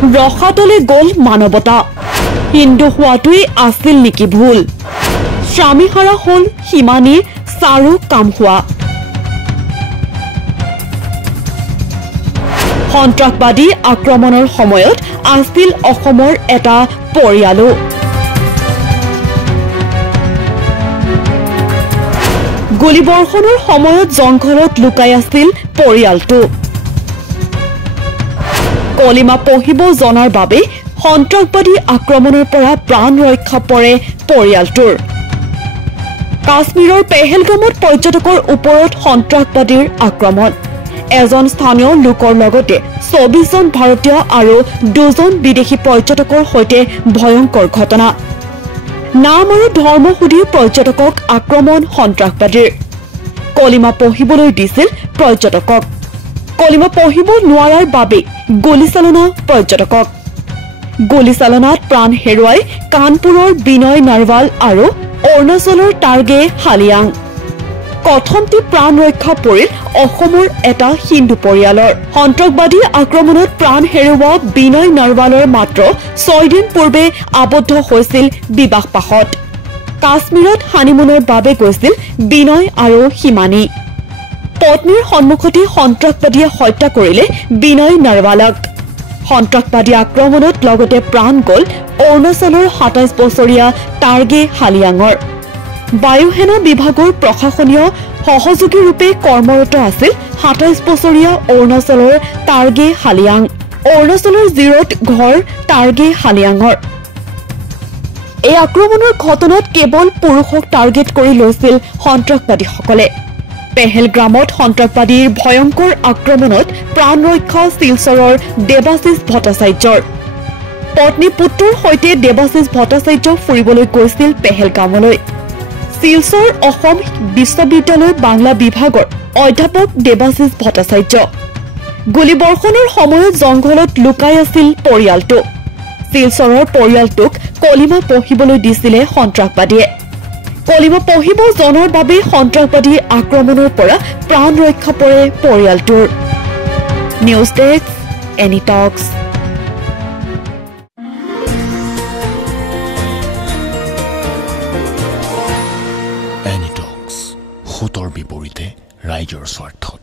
ৰসাতলে গ'ল মানৱতা হিন্দু হোৱাটোৱেই আছিল নেকি ভুল স্বামীহাৰা হ'ল হিমানীৰ চাৰু কামহোৱা সন্ত্ৰাসবাদী আক্ৰমণৰ সময়ত আছিল অসমৰ এটা পৰিয়ালো গুলীবৰ্ষণৰ সময়ত জংঘলত লুকাই আছিল পৰিয়ালটো কলিমা পঢ়িব জনাৰ বাবে সন্ত্ৰাসবাদী আক্ৰমণৰ পৰা প্ৰাণ ৰক্ষা পৰে পৰিয়ালটোৰ কাশ্মীৰৰ পেহেলগামত পৰ্যটকৰ ওপৰত সন্ত্ৰাসবাদীৰ আক্ৰমণ এজন স্থানীয় লোকৰ লগতে 24 জন ভাৰতীয় আৰু 2 জন বিদেশী পৰ্যটকৰ সৈতে ভয়ংকৰ ঘটনা নাম আৰু ধৰ্ম সুধি পৰ্যটকক আক্ৰমণ সন্ত্ৰাসবাদীৰ কলিমা পঢ়িবলৈ দিছিল পৰ্যটকক কলিমা পঢ়িব নোৱাৰাৰ বাবে গুলীচালনা পৰ্যটকক গুলীচালনাত প্ৰাণ হেৰুৱাই কানপুৰৰ বিনয় নাৰৱাল আৰু অৰুণাচলৰ টাৰ্গে হালিয়াং কথমটি প্ৰাণ ৰক্ষা পৰিল অসমৰ এটা হিন্দু পৰিয়ালৰ সন্ত্ৰাসবাদী আক্ৰমণত প্ৰাণ হেৰুওৱা বিনয় নাৰৱালৰ মাত্ৰ 6 দিন পূৰ্বে আবদ্ধ হৈছিল বিবাহপাশত কাশ্মীৰত হানিমুনৰ বাবে গৈছিল বিনয় আৰু হিমানী পত্নীৰ সন্মুখতে সন্ত্ৰাসবাদীয়ে হত্যা কৰিলে বিনয় নাৰৱালক সন্ত্ৰাসবাদী আক্ৰমণত লগতে প্ৰাণ গ'ল অৰুণাচলৰ 27 বছৰীয়া টাৰ্গে হালিয়াঙৰ বায়ুসেনা বিভাগৰ প্ৰশাসনীয় সহযোগী ৰূপে কৰ্মৰত আছিল 27 বছৰীয়া অৰুণাচলৰ টাৰ্গে হালিয়াং অৰুণাচলৰ জিৰত ঘৰ টাৰ্গে হালিয়াঙৰ এই আক্ৰমণৰ ঘটনাত কেৱল পুৰুষক টাৰ্গেট কৰি লৈছিল সন্ত্ৰাসবাদীসকলে পেহেলগ্ৰামত সন্ত্ৰাসবাদীৰ ভয়ংকৰ আক্ৰমণত প্ৰাণ ৰক্ষা শিলচৰৰ দেৱাশিষ ভট্টাচাৰ্যৰ পত্নী পুত্ৰৰ সৈতে দেৱাশিষ ভট্টাচাৰ্য ফুৰিবলৈ গৈছিল পেহেলগামলৈ শিলচৰ অসম বিশ্ববিদ্যালয় বাংলা বিভাগৰ অধ্যাপক দেৱাশিষ ভট্টাচাৰ্য গুলীবৰ্ষণৰ সময়ত জংঘলত লুকাই আছিল পৰিয়ালটো শিলচৰৰ পৰিয়ালটোক কলিমা পঢ়িবলৈ দিছিলে সন্ত্ৰাসবাদীয়ে কলিমা পঢ়িব জনাৰ বাবে সন্ত্ৰাসবাদী আক্ৰমণৰ পৰা প্ৰাণ ৰক্ষা পৰে পৰিয়ালটোৰ নিউজ ডেস্ক এনি টক্স এনি টক্স হুতৰ বিপৰীতে ৰাইজৰ স্বাৰ্থত